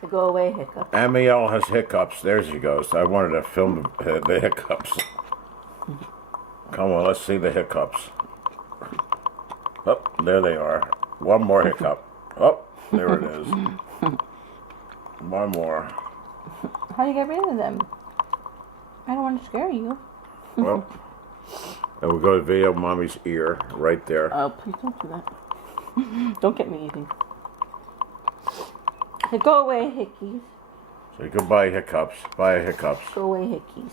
So go away, hiccups. Amiel has hiccups. There she goes. I wanted to film the hiccups. Come on, let's see the hiccups. Oh, there they are. One more hiccup. Oh, there it is. One more. How do you get rid of them? I don't want to scare you. Well, and we'll go to video mommy's ear right there. Oh, please don't do that. Don't get me eating. So go away, hickeys. Say goodbye, hiccups. Bye, hiccups. Go away, hickeys.